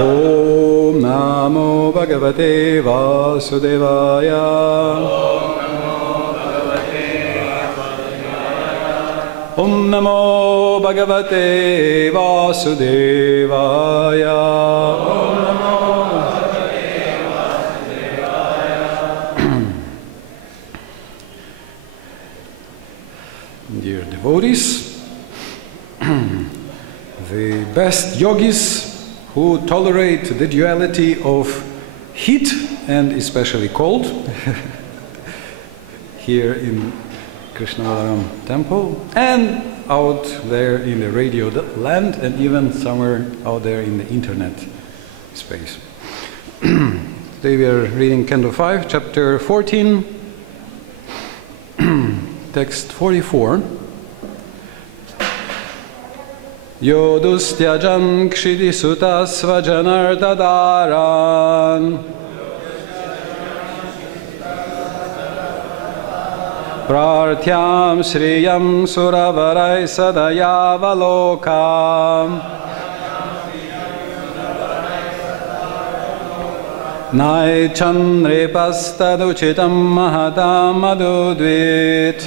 Om Namo Bhagavate Vasudevaya. Om Namo Bhagavate Vasudevaya. Om Namo Bhagavate Vasudevaya. Dear devotees, the best yogis who tolerate the duality of heat and especially cold here in Krishnavaram temple and out there in the radio land and even somewhere out there in the internet space. Today we are reading Canto 5, chapter 14, text 44. Yodustyajam kshiti sutta svajanardadaran prartyam shriyam suravarai sadayavalokam naichandripastaduchitam mahatam madudvit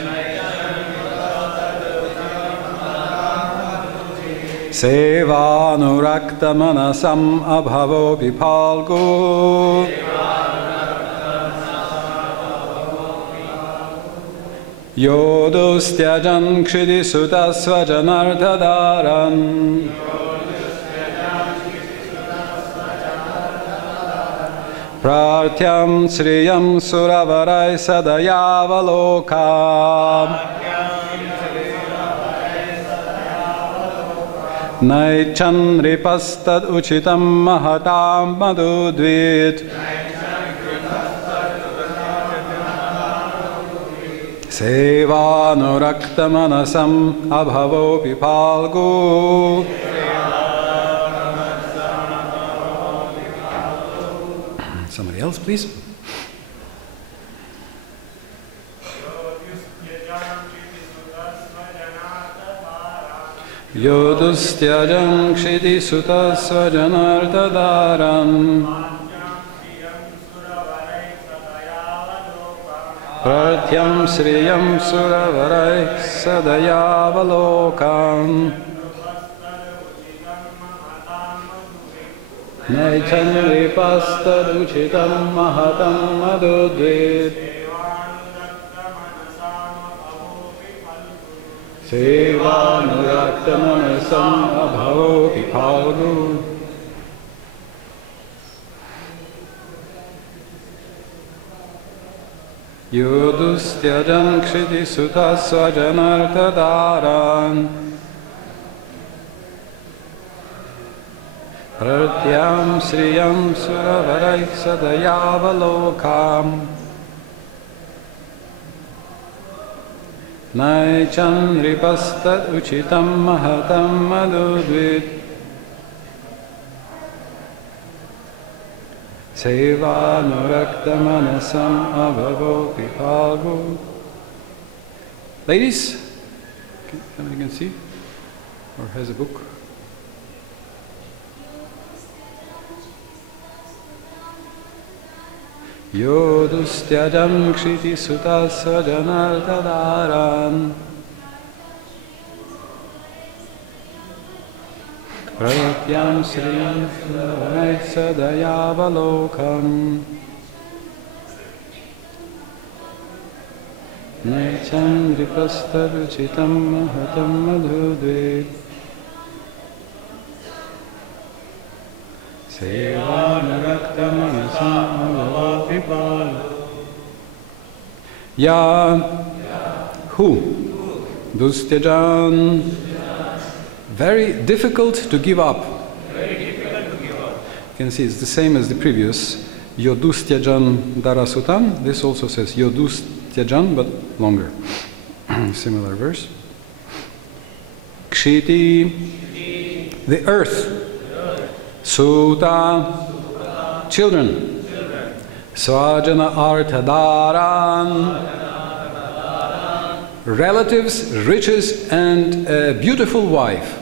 Sevanurakta manasam abhavo vipalgu Yodustyajam kshiti sutta svajanardadaran Prartyam sriyam suravarai sadayavalokam Naichandripastad uchitam mahatam madudvit Sevanurakta manasam abhavo vipalgu. Somebody else, please. Yodustyajam kshiti sutta svajanardadaram pratyam sriyam suravarai sadayavalokam naichandripastad mahatam madudvit Sevanurakta manasam abhavo vipalgu. Yodustyajam kshiti sutta svajanardadaran pratyam sriyam suravarai sadayavalokam Naichandripastad uchitam mahatam madudvit Sevanurakta manasam abhavo vipalgu. Ladies, somebody can see or has a book? Yodustyajam kshiti sutta svajanardadaran pratyam sriyam suravarai sadayavalokam naichandripastaduchitam mahatam madhudvit Sevanurakta manasam abhavo vipalgu. Ya who? Dustyajam. Very difficult to give up. You can see it's the same as the previous. Yodustyajam darasutam. This also says Yodustyajam, but longer. Similar verse. Kshiti, the earth. Sutta, children. Svajana arthadaran, relatives, riches, and a beautiful wife.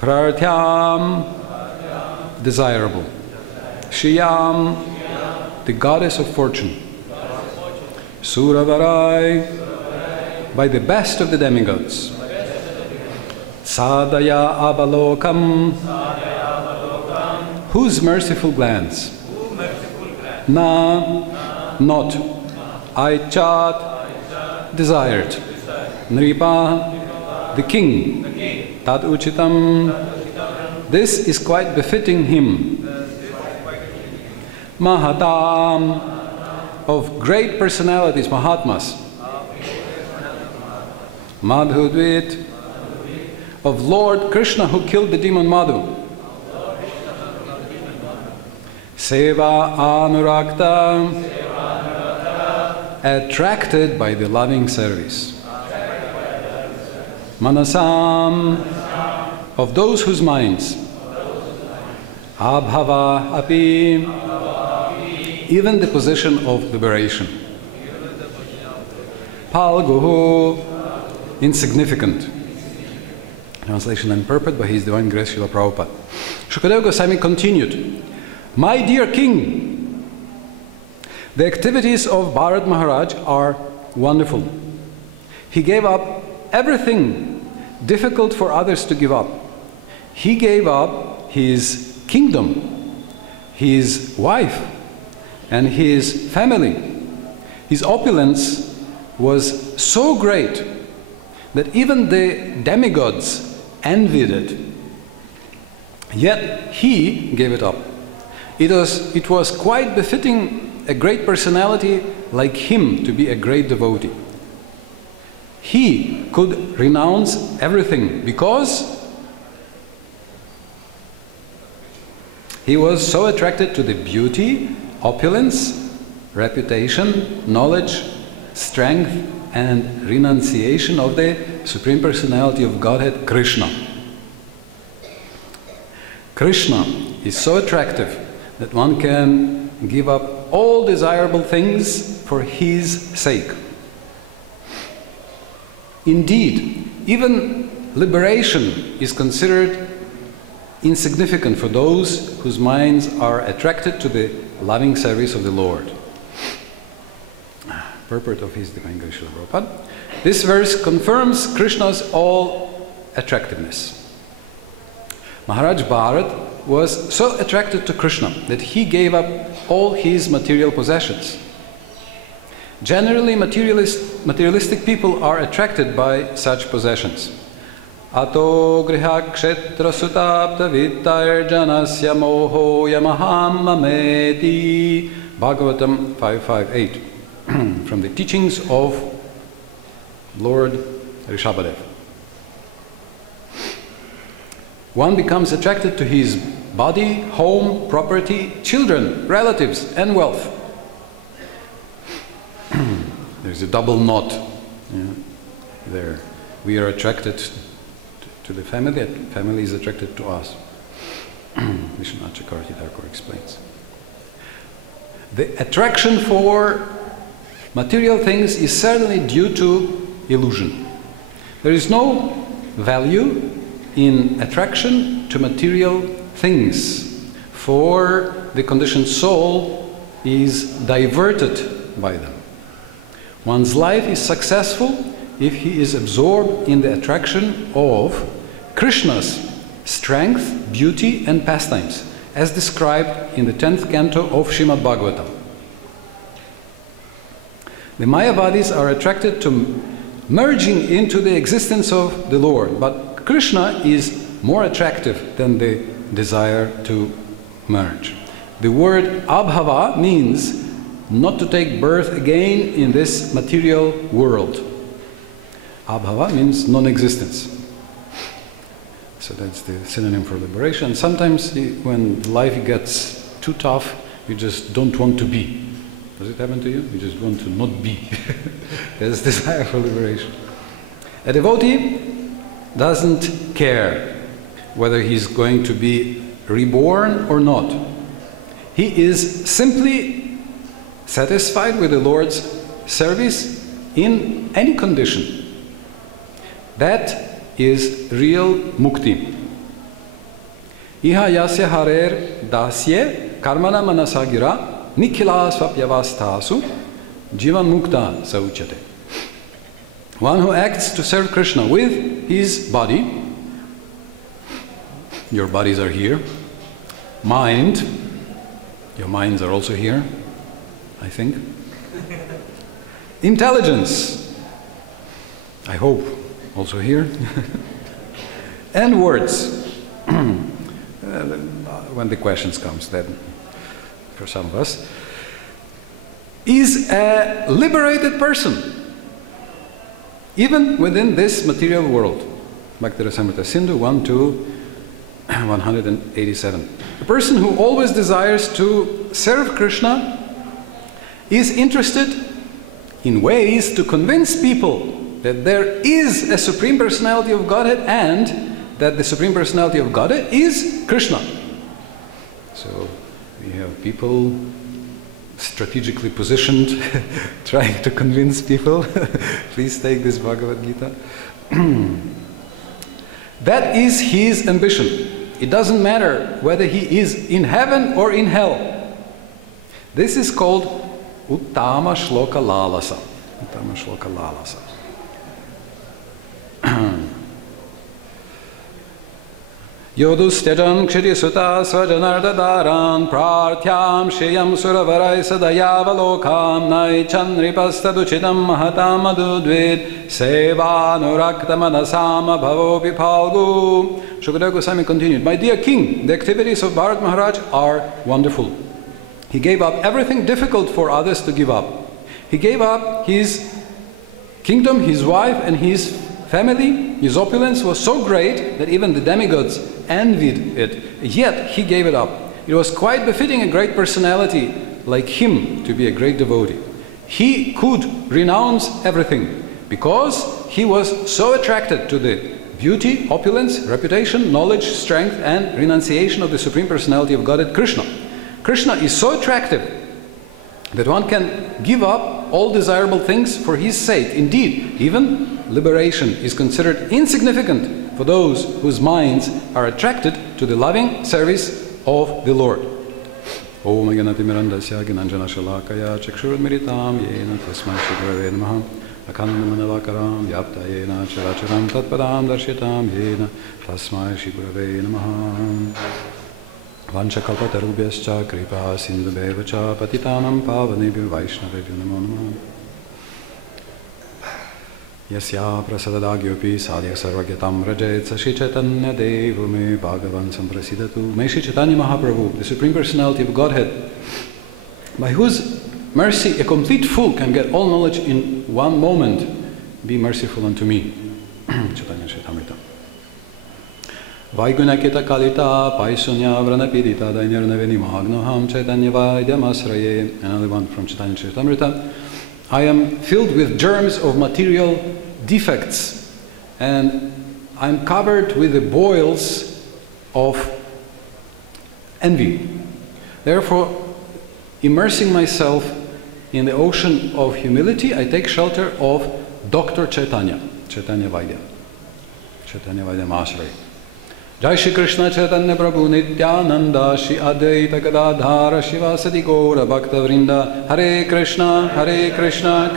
Prartyam, desirable. Shiyam, the goddess of fortune. Suravarai, by the best of the demigods. Sadaya avalokam, whose merciful glance. Na, not. Aichat, desired. Nripa, the king. Tad uchitam, this is quite befitting him. Mahatam, of great personalities, Mahatmas. Madhudvit, of Lord Krishna who killed the demon Madhu. Seva Anurakta, attracted by the loving service. Manasam, of those whose minds. Abhava api, even the position of liberation. Palguhu, insignificant. Translation and purport by His Divine Grace Srila Prabhupada. Shukadeva Goswami continued, my dear king, the activities of Bharat Maharaj are wonderful. He gave up everything difficult for others to give up. He gave up his kingdom, his wife, and his family. His opulence was so great that even the demigods envied it. Yet he gave it up. It was quite befitting a great personality like him to be a great devotee. He could renounce everything because he was so attracted to the beauty, opulence, reputation, knowledge, strength, and renunciation of the Supreme Personality of Godhead, Krishna. Krishna is so attractive that one can give up all desirable things for his sake. Indeed, even liberation is considered insignificant for those whose minds are attracted to the loving service of the Lord. Purport of His Divine Grace Srila Prabhupada. This verse confirms Krishna's all attractiveness. Maharaj Bharat was so attracted to Krishna that he gave up all his material possessions. Generally, materialistic people are attracted by such possessions. Ato griha kshetra sutapta vittarjanasya moho yamaham mameti. Bhagavatam 5.5.8. From the teachings of Lord Rishabhadev. One becomes attracted to his body, home, property, children, relatives, and wealth. There's a double knot there. We are attracted to the family, and family is attracted to us. Vishwanath Chakravarti Thakur explains. The attraction for material things is certainly due to illusion. There is no value in attraction to material things, for the conditioned soul is diverted by them. One's life is successful if he is absorbed in the attraction of Krishna's strength, beauty, and pastimes, as described in the 10th canto of Srimad Bhagavatam. The Mayavadis are attracted to merging into the existence of the Lord, but Krishna is more attractive than the desire to merge. The word abhava means not to take birth again in this material world. Abhava means non-existence. So that's the synonym for liberation. Sometimes when life gets too tough, you just don't want to be. Does it happen to you? You just want to not be. There's desire for liberation. A devotee doesn't care whether he's going to be reborn or not. He is simply satisfied with the Lord's service in any condition. That is real mukti. Iha yasya harer dasye karmana manasagira nikhila swapyavastasu jivan mukta sauchate. One who acts to serve Krishna with his body, your bodies are here, mind, your minds are also here, I think, intelligence, I hope, also here, and words. When the questions comes, then for some of us, is a liberated person, even within this material world. Bhakti Rasamrita Sindhu 1-187. A person who always desires to serve Krishna is interested in ways to convince people that there is a Supreme Personality of Godhead and that the Supreme Personality of Godhead is Krishna. So we have people strategically positioned trying to convince people. Please take this Bhagavad Gita. That is his ambition. It doesn't matter whether he is in heaven or in hell. This is called Uttama Shloka Lalasa. Uttama Shloka Lalasa. Yodustyajan kshiri sutta svajanardadaran prarthyam sheyam suravarai sadayavalokam naichan ripastaduchidam mahatam adudvid sevanurakta manasama bhavopi phalgu. Shukadeva Goswami continued, my dear king, the activities of Bharat Maharaj are wonderful. He gave up everything difficult for others to give up. He gave up his kingdom, his wife and his family. His opulence was so great that even the demigods envied it. Yet he gave it up. It was quite befitting a great personality like him to be a great devotee. He could renounce everything because he was so attracted to the beauty, opulence, reputation, knowledge, strength and renunciation of the Supreme Personality of Godhead, Krishna. Krishna is so attractive that one can give up all desirable things for his sake. Indeed, even liberation is considered insignificant for those whose minds are attracted to the loving service of the Lord. Om Ganati Mirandasya Ginanjana Shalakaya Chakshurmiritam Yena Tasmai Shigrave Namaha Akanda Manavakaram Yapta Yena Characharam Tatpadam Darshitam Yena Tasmai Shigrave Namaha Vanchakalpatarubhyascha Kripa Sindhubevacha Patitanam Pavanebhyo Vaishnavebhyo Namo Namaha Yasya prasadadagyopi sadhya sarvagyatam rajet Sashi Chaitanya Devu me Bhagavan Samprasidatu. May Shri Chaitanya Mahaprabhu, the Supreme Personality of Godhead, by whose mercy a complete fool can get all knowledge in one moment, be merciful unto me. Chaitanya Shaitamrita. Vaikunakita kalita paisunya vranapidita dainirnaveni magnoham Chaitanya Vaidyamasraye. Another one from Chaitanya Shaitamrita. I am filled with germs of material defects and I'm covered with the boils of envy. Therefore, immersing myself in the ocean of humility, I take shelter of Dr. Chaitanya, Chaitanya Vaidya Masraye. Jai Shri Krishna Chaitanya Prabhu Nityananda Shri Advaita Gadadhara Shivasati Gaura Bhakta Vrinda. Hare Krishna Krishna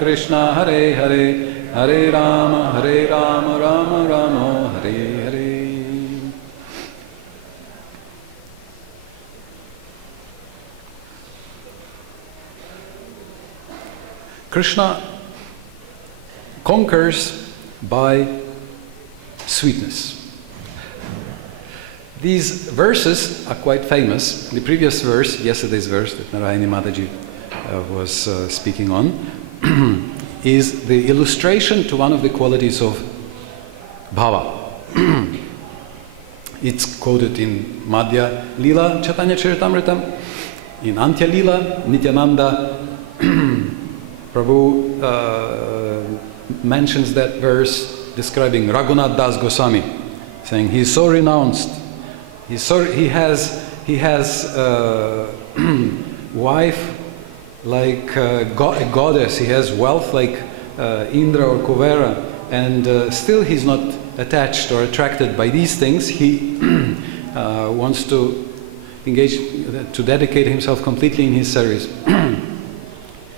Krishna Hare Hare Hare Rama Rama Rama Hare Hare. Krishna conquers by sweetness. These verses are quite famous. The previous verse, yesterday's verse that Narayani Mataji was speaking on, is the illustration to one of the qualities of bhava. It's quoted in Madhya Lila Chaitanya Charitamrita, in Antya Lila Nityananda. Prabhu mentions that verse describing Raghunath Das Goswami, saying he is so renounced. He has wife like a goddess. He has wealth like Indra or Kuvera, and still he's not attached or attracted by these things. He wants to engage, to dedicate himself completely in his service.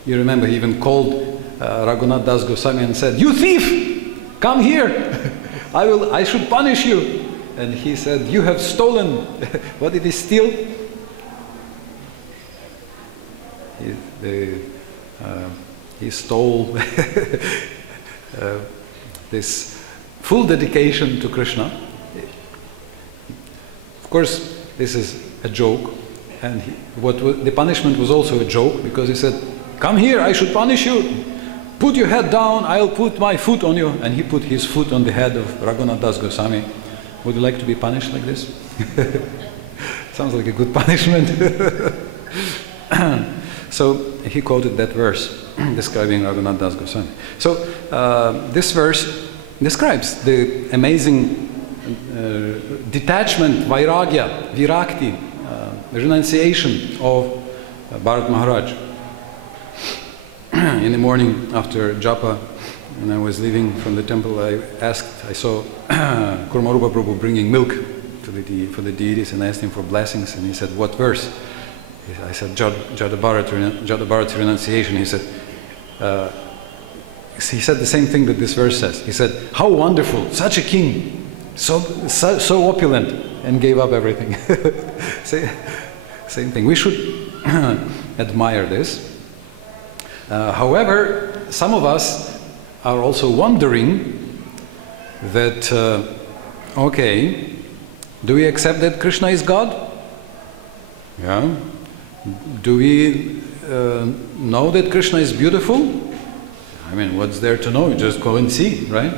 You remember he even called Raghunath Das Goswami and said, "You thief! Come here! I should punish you." And he said, "You have stolen." What did he steal? He stole this full dedication to Krishna. Of course, this is a joke, and the punishment was also a joke, because he said, "Come here, I should punish you. Put your head down, I'll put my foot on you." And he put his foot on the head of Raghunath Das Goswami. Would you like to be punished like this? Sounds like a good punishment. So he quoted that verse describing Raghunath Das Goswami. So this verse describes the amazing detachment, vairagya, virakti, renunciation of Bharat Maharaj. In the morning after japa, when I was leaving from the temple, I saw Kurmarupa Prabhu bringing milk for the deities, and I asked him for blessings, and he said, "What verse?" I said, Jada Bharat's renunciation. He said the same thing that this verse says. He said, "How wonderful, such a king, so opulent," and gave up everything. Same thing. We should admire this. However, some of us are also wondering that, okay, do we accept that Krishna is God? Yeah. Do we know that Krishna is beautiful? I mean, what's there to know? You just go and see, right?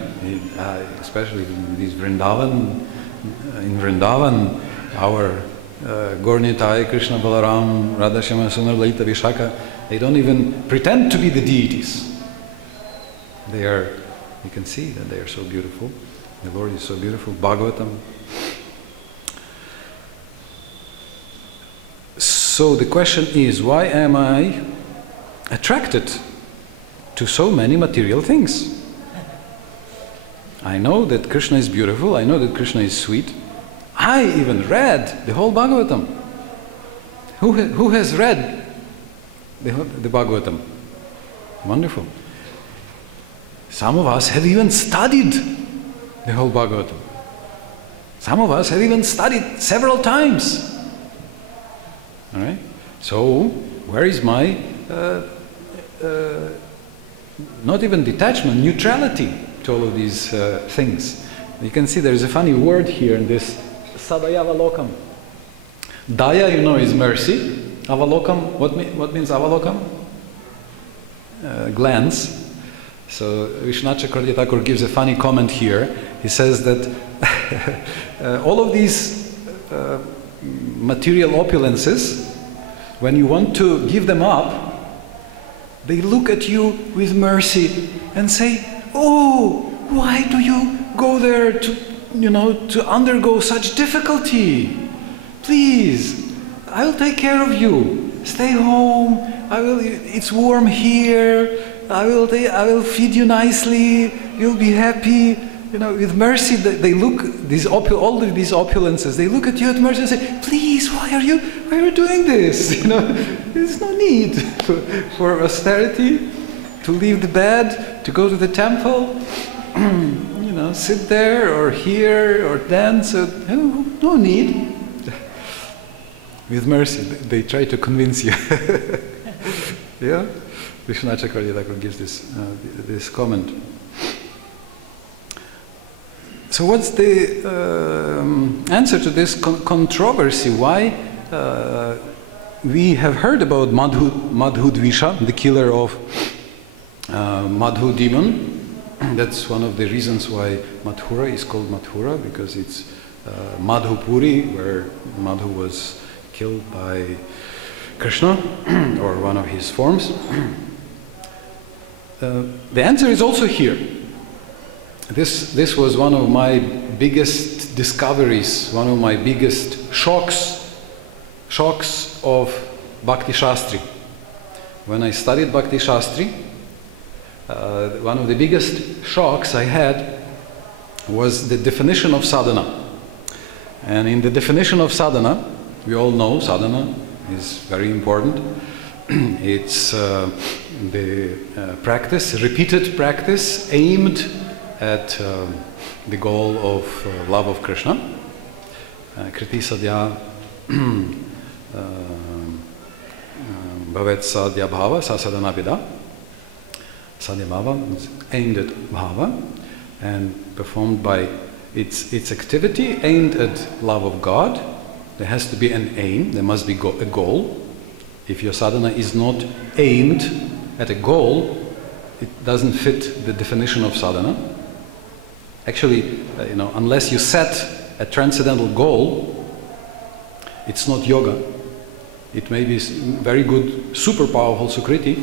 Especially in these Vrindavan, our Gaur-Nitai, Krishna Balaram, Radha Shama Sundar Lalita Vishaka, they don't even pretend to be the deities. You can see that they are so beautiful. The Lord is so beautiful. Bhagavatam. So the question is, why am I attracted to so many material things? I know that Krishna is beautiful. I know that Krishna is sweet. I even read the whole Bhagavatam. Who has read the Bhagavatam? Wonderful. Some of us have even studied the whole Bhagavatam. Some of us have even studied several times. All right? So, where is my not even detachment, neutrality to all of these things? You can see there is a funny word here in this Sadayavalokam. Daya, you know, is mercy. Avalokam, what means avalokam? Glance. So Vishwanath Chakravarti Thakur gives a funny comment here. He says that all of these material opulences, when you want to give them up, they look at you with mercy and say, "Oh, why do you go there to undergo such difficulty? Please, I will take care of you. Stay home. It's warm here. I will feed you nicely. You'll be happy." With mercy, they look all of these opulences. They look at you with mercy and say, "Please, why are you doing this? There's no need for austerity, to leave the bed, to go to the temple, sit there or hear or dance. No need." With mercy, they try to convince you. Yeah, Vishwanath Chakravarti Thakur gives this comment. So what's the answer to this controversy? Why we have heard about Madhu Dvisha, the killer of Madhu demon. That's one of the reasons why Mathura is called Mathura, because it's Madhupuri, where Madhu was killed by Krishna, or one of his forms. The answer is also here. This was one of my biggest discoveries, one of my biggest shocks of Bhakti Shastri. When I studied Bhakti Shastri, one of the biggest shocks I had was the definition of sadhana. And in the definition of sadhana, we all know sadhana is very important. It's the practice, repeated practice aimed at the goal of love of Krishna. Kriti sadhya bhavet sadhya bhava sa sadhana vida. Sadhya bhava is aimed at bhava and performed by its activity aimed at love of God. There has to be an aim, there must be a goal. If your sadhana is not aimed at a goal, it doesn't fit the definition of sadhana. Actually, unless you set a transcendental goal, it's not yoga. It may be very good, super powerful sukriti,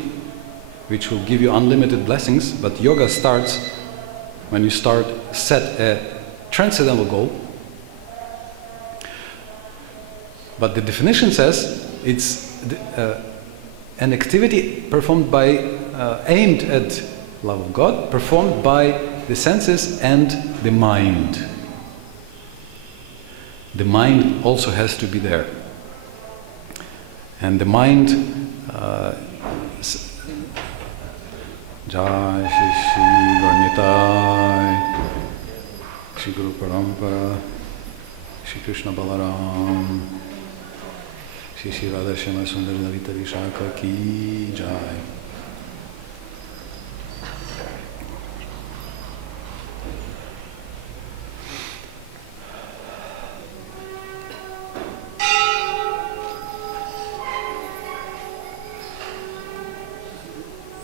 which will give you unlimited blessings, but yoga starts when you set a transcendental goal. But the definition says it's an activity performed aimed at love of God, performed by the senses and the mind. The mind also has to be there. And the mind, Jai Shri Garnitai, Shri Guru Parampara, Shri Krishna Balaram, Shri Shri Radha Shama Sundari Lavita Vishaka Ki Jai.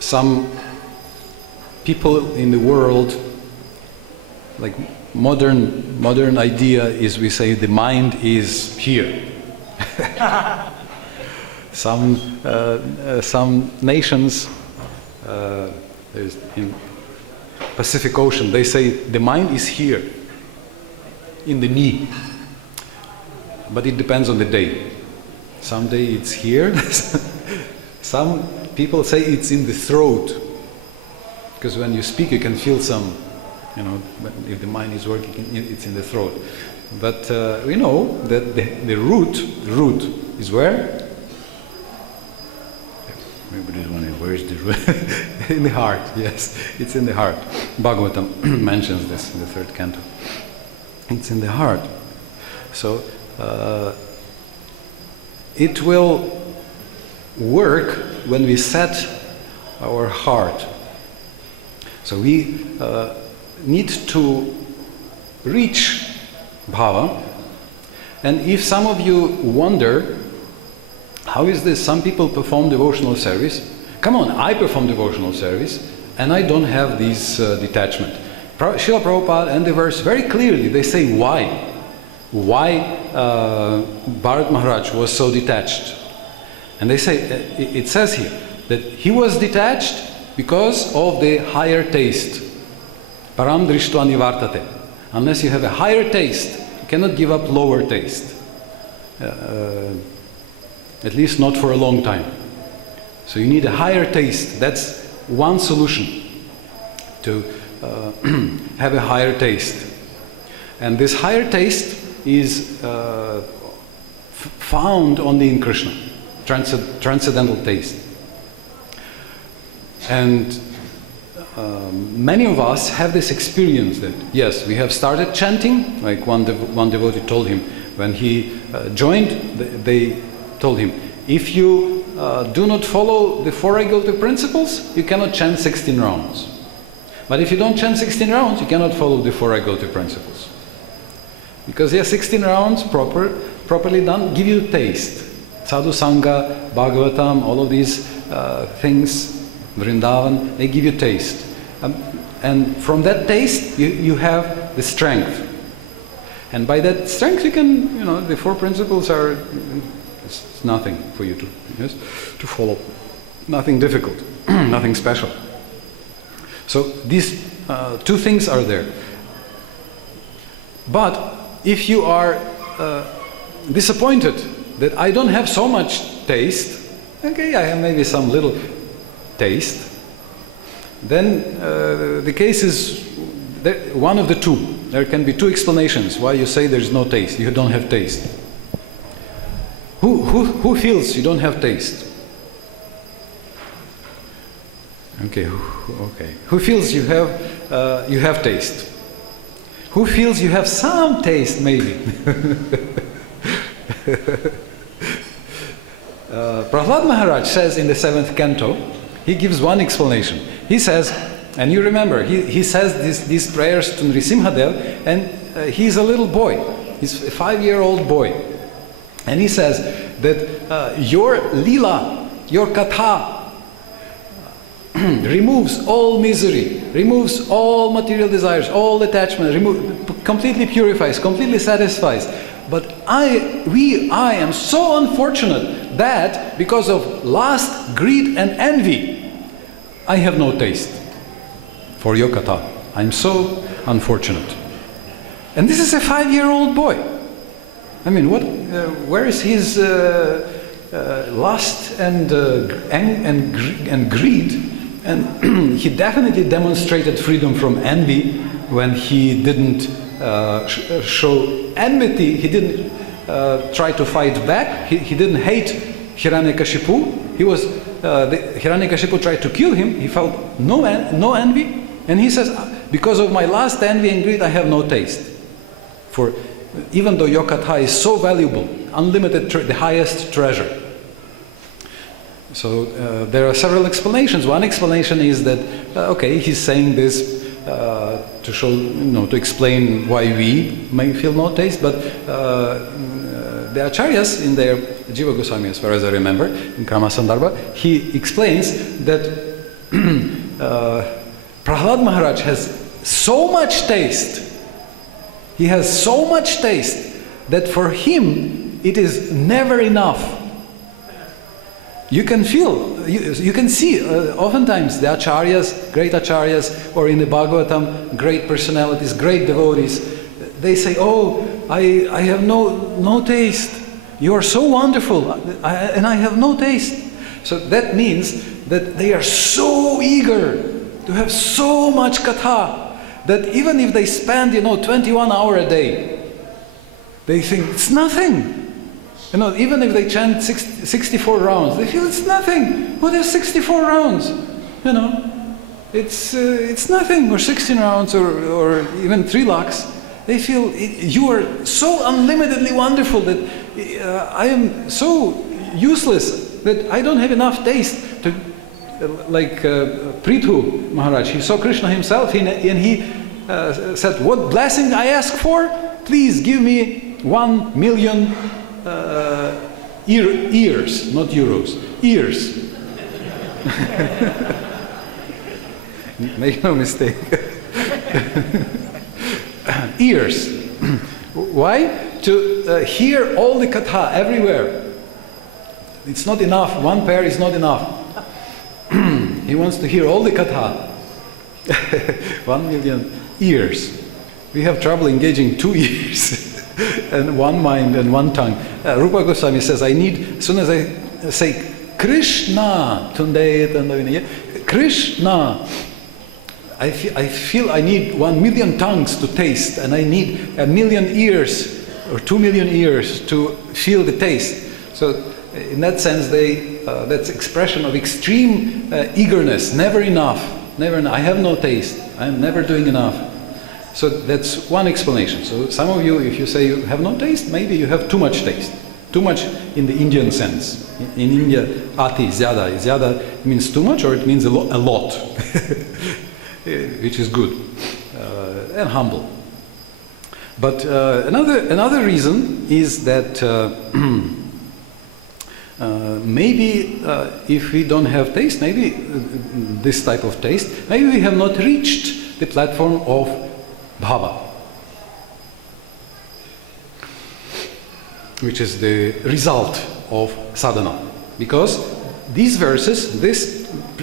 Some people in the world, like modern idea is, we say the mind is here. Some nations, there's in Pacific Ocean, they say the mind is here, in the knee. But it depends on the day. Some day it's here. Some people say it's in the throat, because when you speak you can feel some, if the mind is working, it's in the throat. But we know that the root is where? Everybody's wondering, where is the root? In the heart, yes, it's in the heart. Bhagavatam mentions this in the 3rd canto. It's in the heart. So it will work when we set our heart. So we need to reach bhava. And if some of you wonder, how is this? Some people perform devotional service. Come on, I perform devotional service and I don't have this detachment. Srila Prabhupada and the verse very clearly, they say why. Why Bharat Maharaj was so detached. And they say, it says here, that he was detached because of the higher taste. Param drishtva nivartate. Unless you have a higher taste, you cannot give up lower taste. At least not for a long time. So you need a higher taste. That's one solution to have a higher taste. And this higher taste is found only in Krishna. Transcendental taste. And many of us have this experience that, yes, we have started chanting, like one devotee told him, when he joined, they told him, if you do not follow the 4 regulative principles, you cannot chant 16 rounds. But if you don't chant 16 rounds, you cannot follow the 4 regulative principles. Because 16 rounds properly done give you taste. Sadhu Sangha, Bhagavatam, all of these things, Vrindavan, they give you taste. And from that taste, you have the strength. And by that strength, you can, the 4 principles are, it's nothing for you to follow. Nothing difficult, nothing special. So these 2 things are there. But if you are disappointed that I don't have so much taste, okay, I have maybe some little taste, then the case is one of the 2. there can be two explanations why you say there's no taste, you don't have taste. Who feels you don't have taste? Okay, okay. Who feels you have taste? Who feels you have some taste, maybe? Prahlad Maharaj says in the 7th canto, he gives one explanation. He says, and you remember, he says these prayers to Nrisimhadev, and he's a little boy. He's a 5-year-old boy. And he says that your lila, your katha, removes all misery, removes all material desires, all attachment, completely purifies, completely satisfies. But I am so unfortunate that because of lust, greed and envy, I have no taste for your katha. I'm so unfortunate. And this is a 5-year-old boy. I mean, where is his lust and greed? And he definitely demonstrated freedom from envy when he didn't show enmity. He didn't try to fight back. He didn't hate Hiranyakashipu. Hiranyakashipu tried to kill him. He felt no envy. And he says, because of my lust, envy and greed, I have no taste. For even though your katha is so valuable, unlimited, the highest treasure. So there are several explanations. One explanation is that, okay, he's saying this to show, to explain why we may feel no taste, but the Acharyas in their Jiva Goswami, as far as I remember, in Krama Sandarbha, he explains that Prahlad Maharaj has so much taste. He has so much taste that for him it is never enough. You can feel, you can see oftentimes the acharyas, great acharyas, or in the Bhagavatam, great personalities, great devotees, they say, oh, I have no taste. You are so wonderful, and I have no taste. So that means that they are so eager to have so much katha, that even if they spend, 21 hours a day, they think it's nothing. Even if they chant 64 rounds, they feel it's nothing. What is 64 rounds? It's nothing. Or 16 rounds, or even 3 lakhs. They feel you are so unlimitedly wonderful that I am so useless that I don't have enough taste to, like Prithu Maharaj. He saw Krishna himself, and he said, "What blessing I ask for? Please give me 1 million." Ears, not euros, ears. Make no mistake. Ears. Why? To hear all the katha everywhere. It's not enough. 1 pair is not enough. He wants to hear all the katha. 1 million ears. We have trouble engaging 2 ears. And 1 mind and 1 tongue. Rupa Goswami says, as soon as I say Krishna, Krishna, I feel I need 1 million tongues to taste, and I need 1 million ears or 2 million ears to feel the taste. So in that sense, that's expression of extreme eagerness. Never enough. I have no taste. I am never doing enough. So that's one explanation. So some of you, if you say you have no taste, maybe you have too much taste. Too much in the Indian sense. In India, ati, zyada. Zyada means too much, or it means a lot. Which is good and humble. But another reason is that maybe if we don't have taste, maybe this type of taste, maybe we have not reached the platform of bhava, which is the result of sadhana. Because these verses,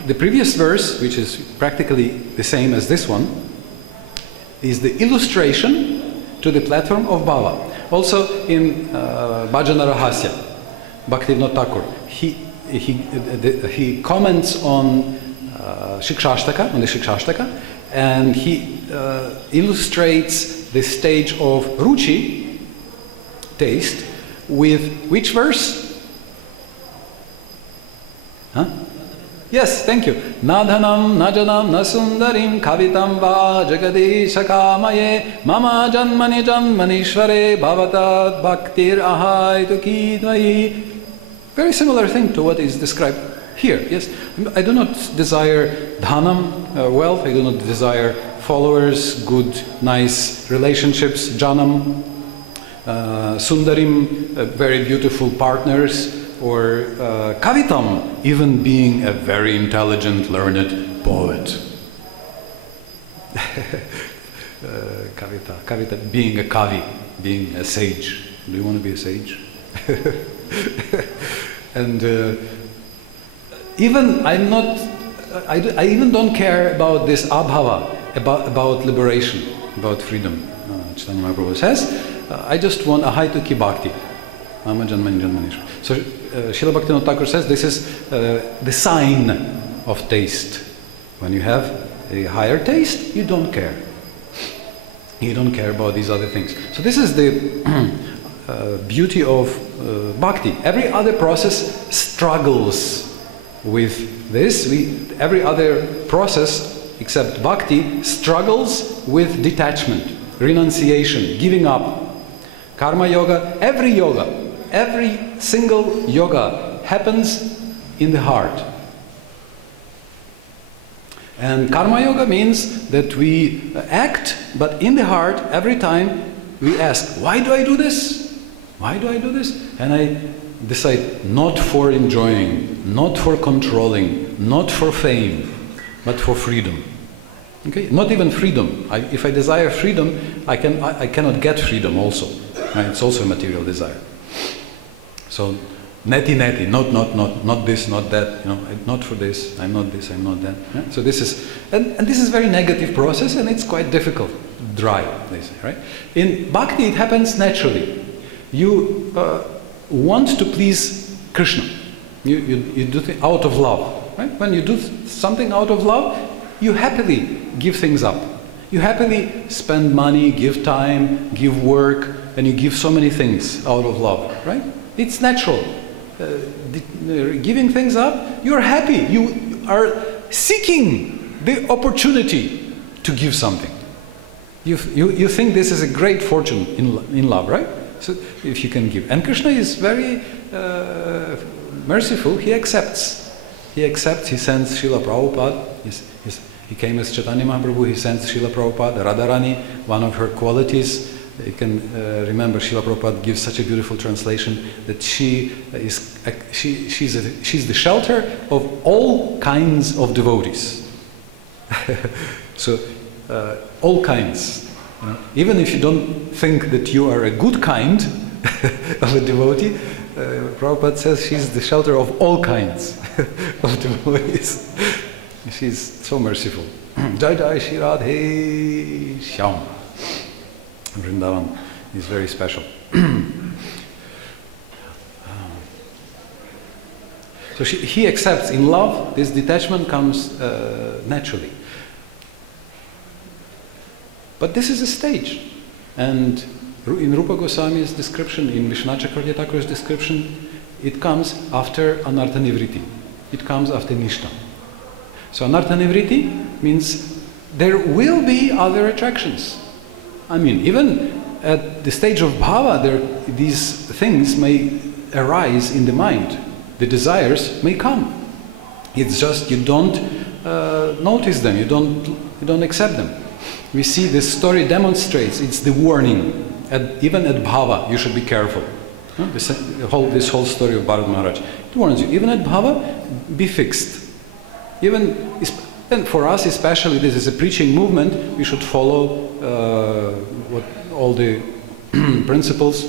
the previous verse, which is practically the same as this one, is the illustration to the platform of bhava. Also in Bhajana Rahasya, Bhaktivinoda Thakur, he comments on Shikshashtaka, and he illustrates the stage of ruchi, taste, with which verse? Huh? Yes, thank you. Nadhanam, najanam, nasundarim, kavitam va jagadisha kamaye, mama janmani janmanishvare, bhavatat bhaktir ahaitu kidvayi. Very similar thing to what is described here. Yes, I do not desire dhanam, wealth. I do not desire followers, good, nice relationships, janam, sundarim, very beautiful partners, or kavitam, even being a very intelligent, learned poet. Kavita, being a kavi, being a sage. Do you want to be a sage? And even I even don't care about this abhava, about liberation, about freedom. Chaitanya Mahaprabhu says, I just want ahaitu bhakti. So Srila Bhaktivinoda Thakur says this is the sign of taste. When you have a higher taste, you don't care. You don't care about these other things. So this is the beauty of bhakti. Every other process struggles with this. Every other process except bhakti struggles with detachment, renunciation, giving up. Karma yoga, every single yoga happens in the heart. And karma yoga means that we act, but in the heart, every time we ask, why do I do this? Why do I do this? And I decide not for enjoying, not for controlling, not for fame, but for freedom. Okay? Not even freedom. If I desire freedom, I cannot get freedom also. Right? It's also a material desire. So, neti, not this, not that. Not for this. I'm not this. I'm not that. Yeah? So this is, and this is a very negative process, and it's quite difficult, dry, they say, right? In bhakti, it happens naturally. You want to please Krishna. You do things out of love, right? When you do something out of love, you happily give things up. You happily spend money, give time, give work, and you give so many things out of love, right? It's natural. Giving things up, you're happy. You are seeking the opportunity to give something. You think this is a great fortune in love, right? So if you can give. And Krishna is very merciful. He accepts. He sends Srila Prabhupada. He came as Chaitanya Mahaprabhu. He sends Srila Prabhupada. Radharani, one of her qualities, you can remember Srila Prabhupada gives such a beautiful translation that she's the shelter of all kinds of devotees. So all kinds. Even if you don't think that you are a good kind of a devotee, Prabhupada says she's the shelter of all kinds of devotees. She's so merciful. Jai Jai Shri Radhe Shyam. Vrindavan is very special. So he accepts. In love, this detachment comes naturally. But this is a stage. And in Rupa Goswami's description, in Vishwanath Chakravarti Thakur's description, it comes after Anartha Nivriti. It comes after Nishta. So Anartha Nivriti means there will be other attractions. I mean, even at the stage of bhava, these things may arise in the mind. The desires may come. It's just you don't notice them. You don't accept them. We see this story demonstrates. It's the warning. Even at bhava, you should be careful. This whole story of Bharat Maharaj. It warns you. Even at bhava, be fixed. And for us especially, this is a preaching movement, we should follow all the principles,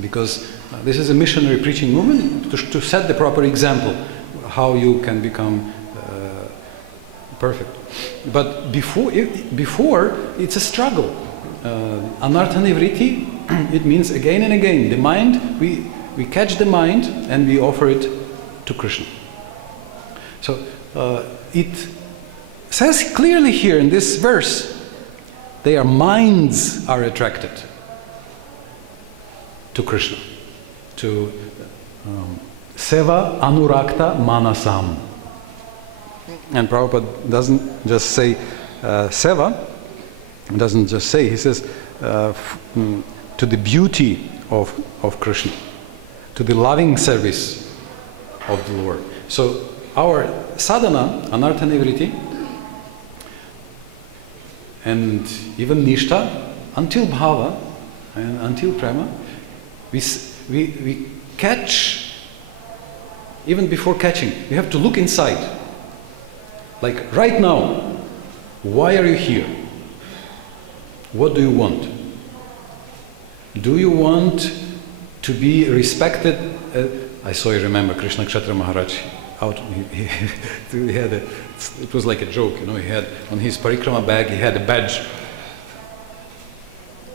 because this is a missionary preaching movement to set the proper example, how you can become perfect. But before it's a struggle. Anartha Nivriti, it means again and again, the mind, we catch the mind and we offer it to Krishna. So it says clearly here in this verse their minds are attracted to Krishna, to Seva Anurakta Manasam. And Prabhupada doesn't just say Seva, doesn't just say, he says to the beauty of Krishna, to the loving service of the Lord. So our sadhana, anartha nivriti, and even nishta, until bhava and until prema, we catch, even before catching, we have to look inside. Like right now, why are you here? What do you want? Do you want to be respected? I remember Krishna Kshetra Maharaj out. He had it was like a joke, you know. He had on his parikrama bag, he had a badge.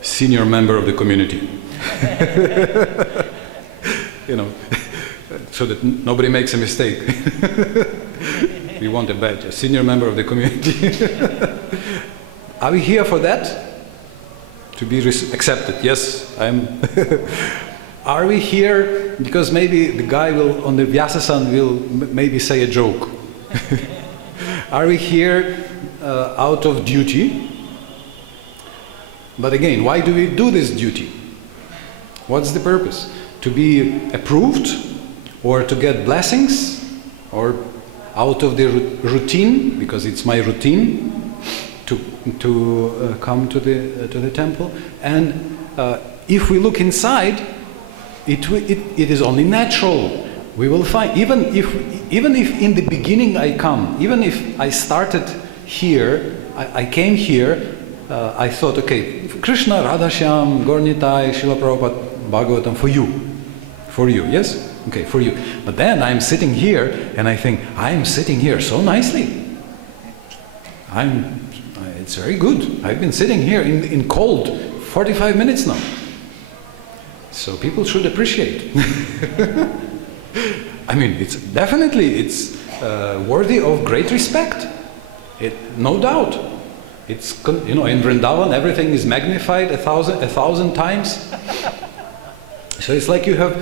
Senior member of the community. You know, so that nobody makes a mistake. We want a badge, a senior member of the community. Are we here for that? To be accepted? Yes, I'm. Are we here because maybe the guy will on the Vyasasan will maybe say a joke? Are we here out of duty? But again, why do we do this duty? What's the purpose? To be approved, or to get blessings, or out of the routine, because it's my routine to come to the temple. And if we look inside, it is only natural. We will find, even if in the beginning I come, even if I started here, I came here, I thought, okay, Krishna, Radhashyam, Gaura-Nitai, Srila Prabhupada, Bhagavatam, for you, yes? Okay, for you. But then I'm sitting here and I think, I'm sitting here so nicely. It's very good. I've been sitting here in cold 45 minutes now. So people should appreciate. I mean, it's worthy of great respect. No doubt. It's, you know, in Vrindavan everything is magnified a thousand times. So it's like you have,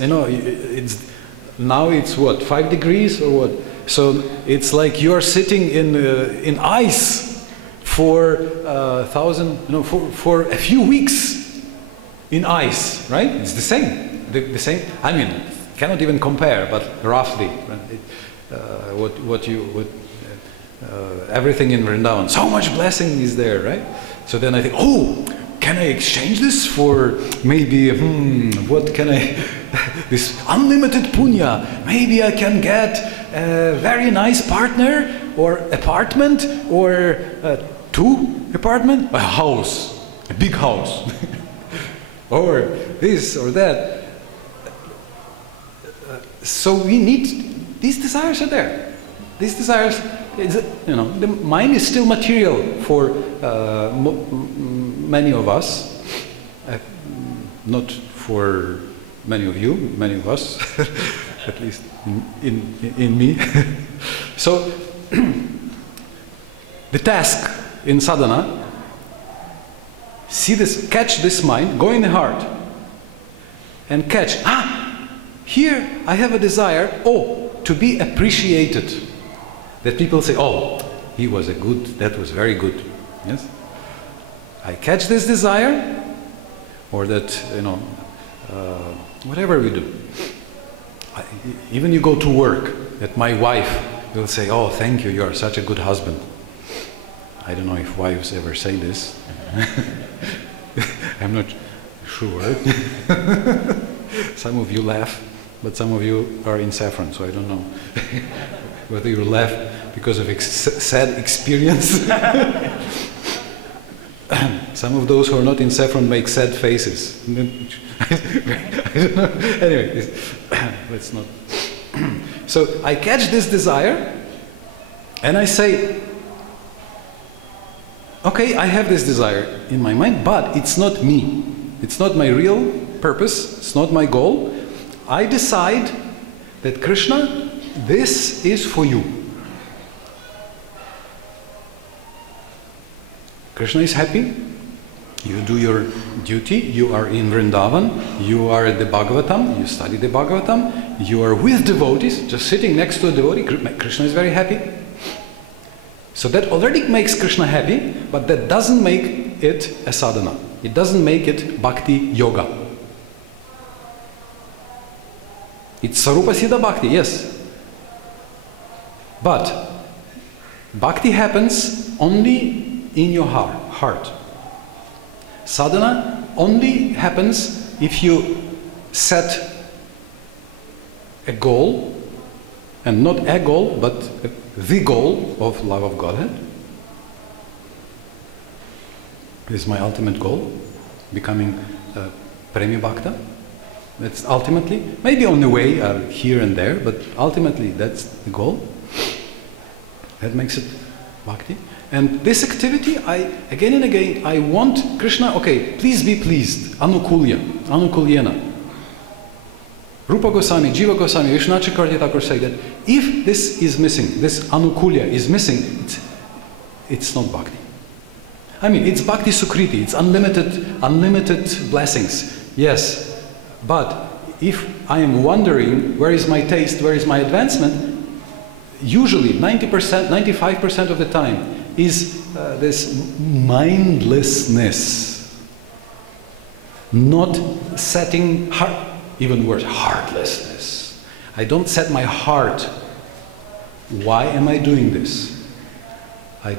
you know, now it's what, 5 degrees or what? So it's like you are sitting in ice for for a few weeks in ice, right? It's the same. The same. I mean, cannot even compare, but roughly, everything in Vrindavan, so much blessing is there, right? So then I think, oh, can I exchange this for maybe, what can I, this unlimited punya, maybe I can get a very nice partner, or apartment, or 2 apartments, a house, a big house, or this or that. So we need, these desires are there. These desires, you know, the mind is still material for many of us, not for many of you, many of us, at least in me. So the task in sadhana, see this, catch this mind, go in the heart, and catch, here I have a desire, to be appreciated. That people say, oh, he was that was very good. Yes? I catch this desire, or that, you know, whatever we do. Even you go to work, that my wife will say, oh, thank you, you are such a good husband. I don't know if wives ever say this. I'm not sure. Some of you laugh, but some of you are in saffron, so I don't know whether you laugh because of sad experience. Some of those who are not in saffron make sad faces. I don't know. Anyway, let's not. So I catch this desire and I say, okay, I have this desire in my mind, but it's not me. It's not my real purpose. It's not my goal. I decide that Krishna, this is for you. Krishna is happy, you do your duty, you are in Vrindavan, you are at the Bhagavatam, you study the Bhagavatam, you are with devotees, just sitting next to a devotee, Krishna is very happy. So that already makes Krishna happy, but that doesn't make it a sadhana. It doesn't make it bhakti yoga. It's Sarupa Siddha Bhakti, yes. But bhakti happens only in your heart. Sadhana only happens if you set a goal, and not a goal, but the goal of love of Godhead. This is my ultimate goal, becoming a Premi Bhakta. That's ultimately, maybe on the way here and there, but ultimately that's the goal. That makes it bhakti. And this activity, again and again, I want Krishna, okay, please be pleased, anukulyena. Rupa Goswami, Jiva Goswami, Vishwanath Chakravarti Thakur say that if this is missing, this anukulya is missing, it's not bhakti. I mean, it's bhakti sukriti, it's unlimited blessings, yes. But if I am wondering, where is my taste, where is my advancement, usually 90%, 95% of the time is this mindlessness, not setting heart, even worse, heartlessness. I don't set my heart. Why am I doing this? I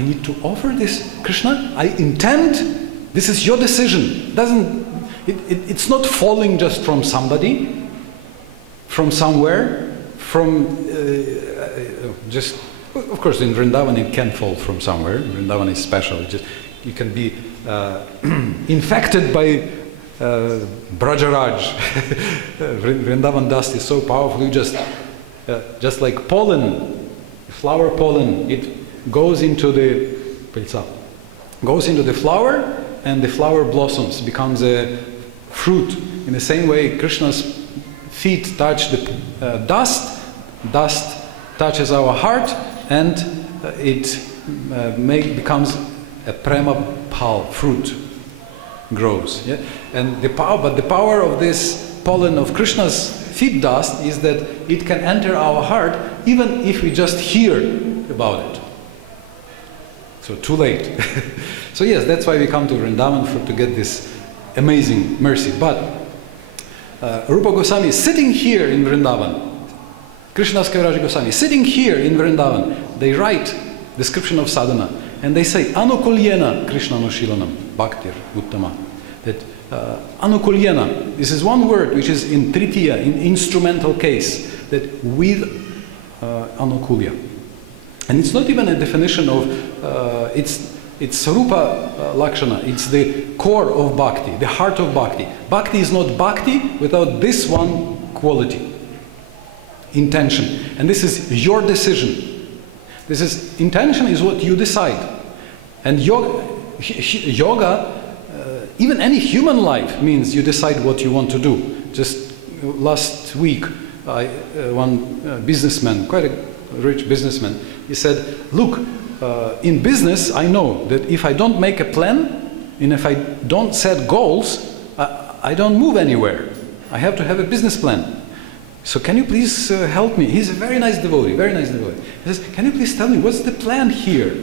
need to offer this, Krishna. I intend. This is your decision. It's not falling just from somebody, from somewhere, from just. Of course, in Vrindavan it can fall from somewhere. Vrindavan is special. You can be infected by Brajaraj. Vrindavan dust is so powerful. You just like pollen, flower pollen, it goes into the flower, and the flower blossoms, becomes a fruit. In the same way, Krishna's feet touch the dust touches our heart, and it becomes a prema pal, fruit grows. Yeah? And the power of this pollen of Krishna's feet dust is that it can enter our heart even if we just hear about it. So too late. So yes, that's why we come to Vrindavan, to get this amazing mercy. But Rupa Goswami is sitting here in Vrindavan. Krishnadas Kaviraj Goswami sitting here in Vrindavan. They write description of sadhana, and they say anukulyena Krishna anushilanam bhaktir uttama. That anukulyena, this is one word which is in tritiya, in instrumental case, that with anukulya. And it's not even a definition of it's sarupa lakshana. It's the core of bhakti, the heart of bhakti. Bhakti is not bhakti without this one quality, intention. And this is your decision. Intention is what you decide. And yoga, even any human life, means you decide what you want to do. Just last week, one businessman, quite a rich businessman, he said, look, in business I know that if I don't make a plan, and if I don't set goals, I don't move anywhere. I have to have a business plan. So can you please help me? He's a very nice devotee, very nice devotee. He says, can you please tell me, what's the plan here?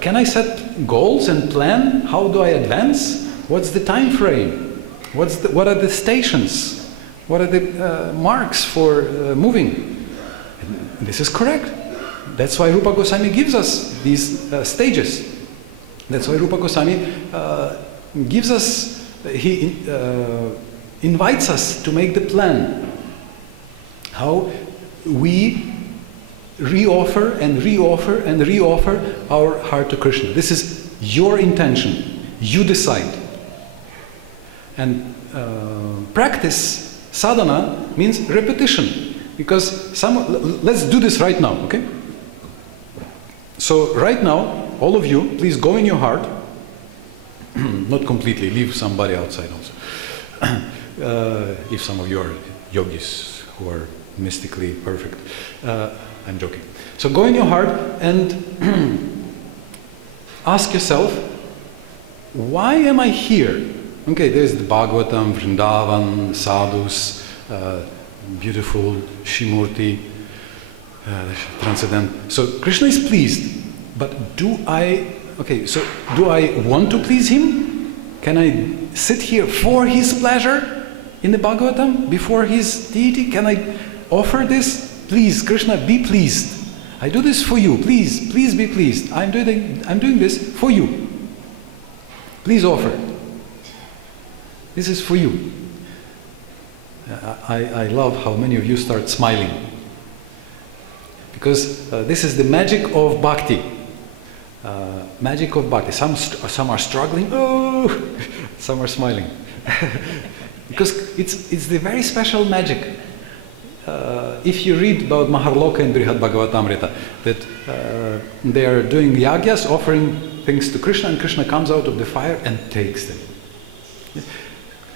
Can I set goals and plan? How do I advance? What's the time frame? What are the stations? What are the marks for moving? And this is correct. That's why Rupa Goswami gives us these stages. That's why Rupa Goswami gives us, he invites us to make the plan. How we reoffer and reoffer and reoffer our heart to Krishna. This is your intention. You decide. And practice, sadhana, means repetition. Because let's do this right now, okay? So right now, all of you, please go in your heart. Not completely, leave somebody outside also. If some of you are yogis who are mystically perfect. I'm joking. So go in your heart and ask yourself, why am I here? Okay, there's the Bhagavatam, Vrindavan, sadhus, beautiful Shrimurti, transcendent. So Krishna is pleased, but do I want to please him? Can I sit here for his pleasure in the Bhagavatam, before his deity? Can I offer this? Please, Krishna, be pleased. I do this for you. Please, please be pleased. I'm doing this for you. Please offer. This is for you. I love how many of you start smiling. Because this is the magic of bhakti. Magic of bhakti. Some are struggling. Oh, some are smiling. Because it's the very special magic. If you read about Maharloka in Brihad Bhagavatamrita, that they are doing yagyas, offering things to Krishna, and Krishna comes out of the fire and takes them.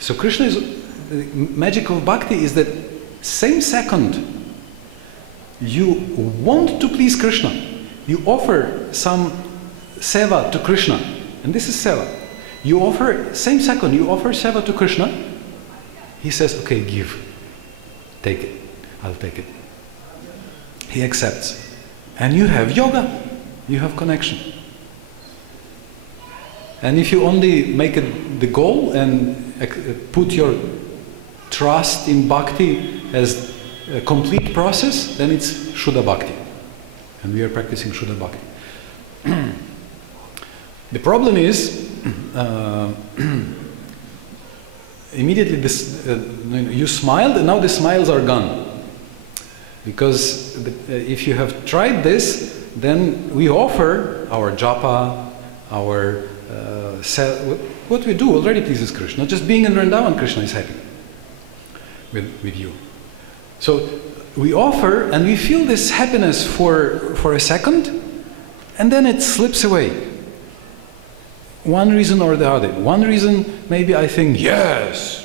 So the magic of bhakti is that same second you want to please Krishna, you offer some seva to Krishna, and this is seva. You offer, same second you offer seva to Krishna, he says, okay, give, take it, I'll take it. He accepts. And you have yoga, you have connection. And if you only make it the goal and put your trust in bhakti as a complete process, then it's Shuddha Bhakti. And we are practicing Shuddha Bhakti. The problem is, immediately you smiled and now the smiles are gone. Because if you have tried this, then we offer our japa, our what we do already pleases Krishna. Just being in Vrindavan, Krishna is happy with you. So we offer and we feel this happiness for a second, and then it slips away. One reason or the other. One reason, maybe I think, yes,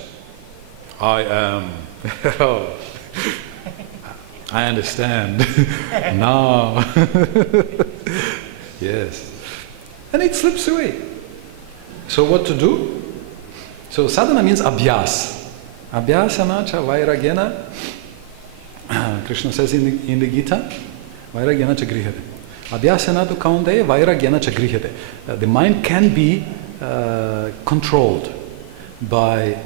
I am. I understand. No. Yes. And it slips away. So what to do? So sadhana means abhyas. Abhyasana cha vairagyena. Krishna says in the Gita, vairagyena cha grihate. Abhyasana tu kaunteya vairagyena cha grihate. The mind can be controlled by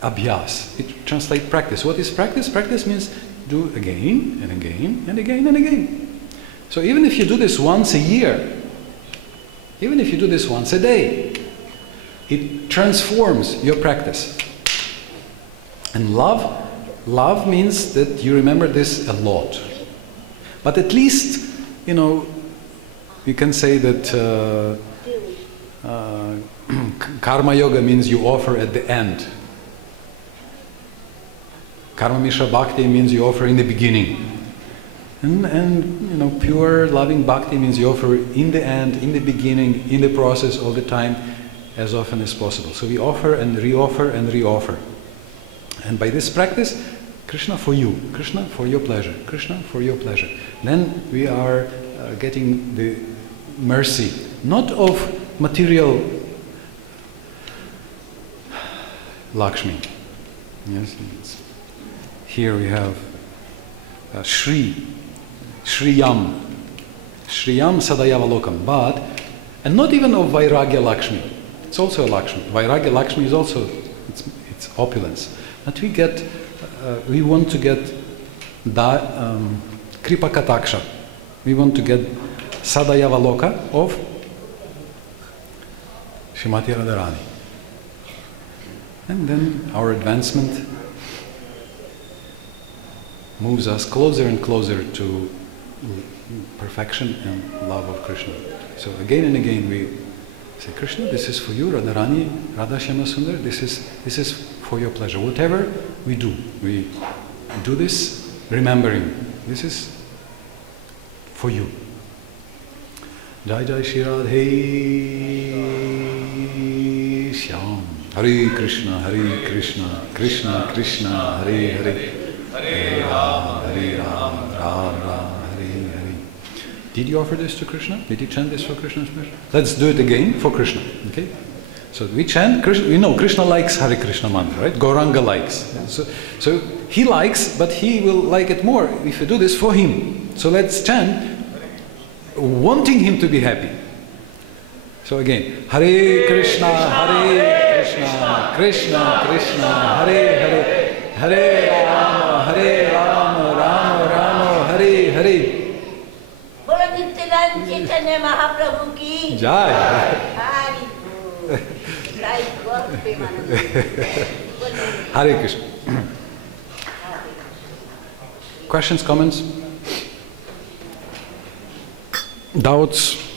abhyas. It translates practice. What is practice? Practice means do again and again and again and again. So even if you do this once a year, even if you do this once a day, it transforms your practice. And love means that you remember this a lot. But at least, you can say that karma yoga means you offer at the end. Karma Mishra Bhakti means you offer in the beginning. And pure loving bhakti means you offer in the end, in the beginning, in the process, all the time, as often as possible. So we offer and re-offer and re-offer. And by this practice, Krishna for you, Krishna for your pleasure, Krishna for your pleasure. Then we are getting the mercy, not of material Lakshmi. Yes, here we have Shriyam Sadayavalokam, and not even of Vairagya Lakshmi. It's also a Lakshmi. Vairagya Lakshmi is also, it's opulence. But we want to get Kripa Kataksha. We want to get Sadayavaloka of Srimati Radharani. And then our advancement moves us closer and closer to perfection and love of Krishna. So again and again we say, Krishna, this is for you, Radharani, Radha Shyama Sundar, this is for your pleasure. Whatever we do this remembering, this is for you. Jai Jai Shri Radhe Shyam. Hare Krishna, Krishna Krishna, Hare Hare, Hare Ram, Ram Ram, Hare Hare. Did you offer this to Krishna? Did you chant this for Krishna? Let's do it again for Krishna. Okay? So we chant Krishna. You know, Krishna likes Hare Krishna mantra, right? Gauranga likes. So he likes, but he will like it more if you do this for him. So let's chant, wanting him to be happy. So again, Hare Krishna, Krishna Krishna, Hare Hare, Hare Rama, Rama Rama, Hare Hare. Jai. Hare Krishna. Questions, comments? Doubts?